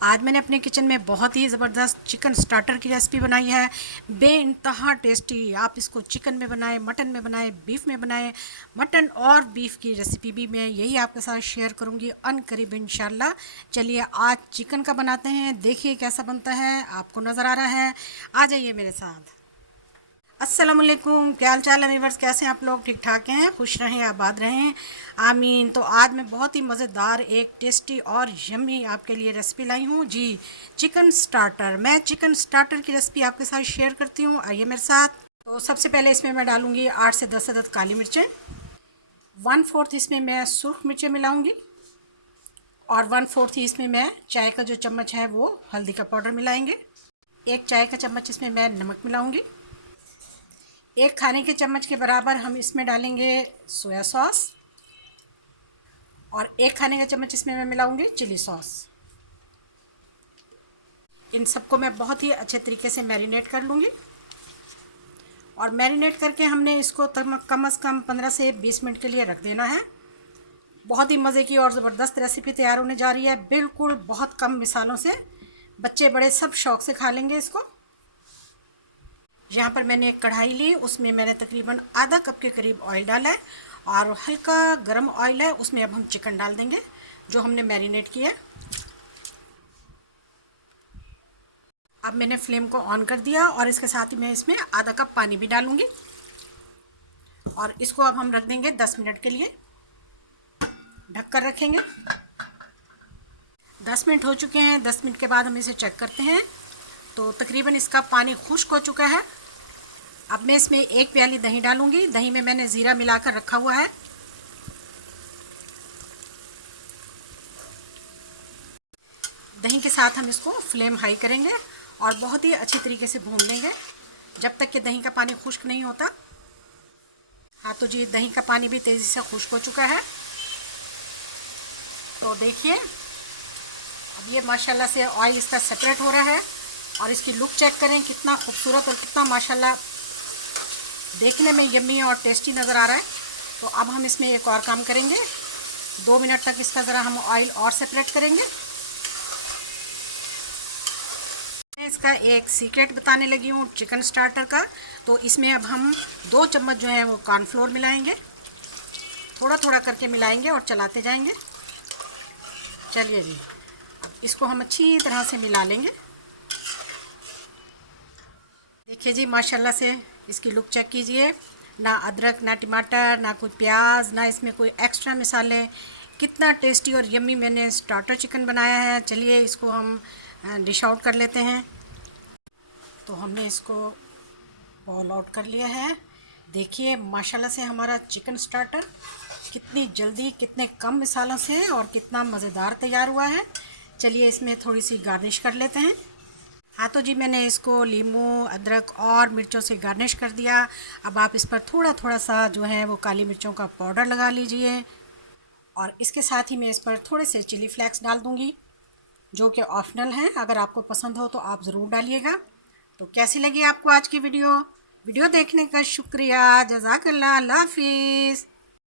आज मैंने अपने किचन में बहुत ही ज़बरदस्त चिकन स्टार्टर की रेसिपी बनाई है। बेइंतहा टेस्टी। आप इसको चिकन में बनाएं, मटन में बनाएं, बीफ में बनाएं। मटन और बीफ की रेसिपी भी मैं यही आपके साथ शेयर करूंगी अनकरीब इंशाल्लाह। चलिए आज चिकन का बनाते हैं, देखिए कैसा बनता है। आपको नज़र आ रहा है, आ जाइए मेरे साथ। अस्सलामुअलैकुम, क्या हाल चाल है व्यूअर्स, कैसे हैं आप लोग? ठीक ठाक हैं, खुश रहें, आबाद रहें, आमीन। तो आज मैं बहुत ही मज़ेदार एक टेस्टी और यम्मी आपके लिए रेसिपी लाई हूँ जी, चिकन स्टार्टर। मैं चिकन स्टार्टर की रेसिपी आपके साथ शेयर करती हूँ, आइए मेरे साथ। तो सबसे पहले इसमें मैं डालूँगी 8 से 10 अदद काली मिर्चें, 1/4 इसमें मैं सुर्ख मिर्चें मिलाऊँगी और 1/4 ही इसमें मैं चाय का जो चम्मच है वो हल्दी का पाउडर मिलाएंगे। 1 चाय का चम्मच इसमें मैं नमक मिलाऊँगी। 1 खाने के चम्मच के बराबर हम इसमें डालेंगे सोया सॉस और 1 खाने का चम्मच इसमें मैं मिलाऊंगी चिली सॉस। इन सबको मैं बहुत ही अच्छे तरीके से मैरिनेट कर लूँगी और मैरिनेट करके हमने इसको कम से कम 15 से 20 मिनट के लिए रख देना है। बहुत ही मज़े की और ज़बरदस्त रेसिपी तैयार होने जा रही है, बिल्कुल बहुत कम मिसालों से बच्चे बड़े सब शौक़ से खा लेंगे इसको। यहाँ पर मैंने एक कढ़ाई ली, उसमें मैंने तकरीबन आधा कप के करीब ऑयल डाला है और हल्का गरम ऑयल है, उसमें अब हम चिकन डाल देंगे जो हमने मैरिनेट किया है। अब मैंने फ्लेम को ऑन कर दिया और इसके साथ ही मैं इसमें आधा कप पानी भी डालूंगी और इसको अब हम रख देंगे 10 मिनट के लिए, ढककर रखेंगे। 10 मिनट हो चुके हैं। 10 मिनट के बाद हम इसे चेक करते हैं तो तकरीबन इसका पानी खुश्क हो चुका है। अब मैं इसमें 1 प्याली दही डालूंगी। दही में मैंने ज़ीरा मिलाकर रखा हुआ है। दही के साथ हम इसको फ्लेम हाई करेंगे और बहुत ही अच्छी तरीके से भून लेंगे जब तक कि दही का पानी खुश्क नहीं होता। हाँ तो जी, दही का पानी भी तेज़ी से खुश्क हो चुका है। तो देखिए अब ये माशाल्लाह से ऑयल इसका सेपरेट हो रहा है और इसकी लुक चेक करें, कितना खूबसूरत और कितना माशाल्लाह देखने में यम्मी और टेस्टी नज़र आ रहा है। तो अब हम इसमें एक और काम करेंगे, 2 मिनट तक इसका ज़रा हम ऑयल और सेपरेट करेंगे। मैं इसका एक सीक्रेट बताने लगी हूँ चिकन स्टार्टर का। तो इसमें अब हम 2 चम्मच जो है वो कॉर्नफ्लोर मिलाएंगे, थोड़ा थोड़ा करके मिलाएंगे और चलाते जाएंगे। चलिए जी, अब इसको हम अच्छी तरह से मिला लेंगे। देखिए जी माशाल्लाह से इसकी लुक चेक कीजिए, ना अदरक ना टमाटर ना कोई प्याज ना इसमें कोई एक्स्ट्रा मसाले, कितना टेस्टी और यम्मी मैंने स्टार्टर चिकन बनाया है। चलिए इसको हम डिश आउट कर लेते हैं। तो हमने इसको बॉल आउट कर लिया है। देखिए माशाल्लाह से हमारा चिकन स्टार्टर कितनी जल्दी, कितने कम मसालों से और कितना मज़ेदार तैयार हुआ है। चलिए इसमें थोड़ी सी गार्निश कर लेते हैं। हाँ तो जी, मैंने इसको नींबू, अदरक और मिर्चों से गार्निश कर दिया। अब आप इस पर थोड़ा थोड़ा सा जो है वो काली मिर्चों का पाउडर लगा लीजिए और इसके साथ ही मैं इस पर थोड़े से चिली फ्लेक्स डाल दूँगी जो कि ऑप्शनल हैं। अगर आपको पसंद हो तो आप ज़रूर डालिएगा। तो कैसी लगी आपको आज की वीडियो देखने का शुक्रिया, जज़ाकल्लाह, अल्लाह हाफ़िज़।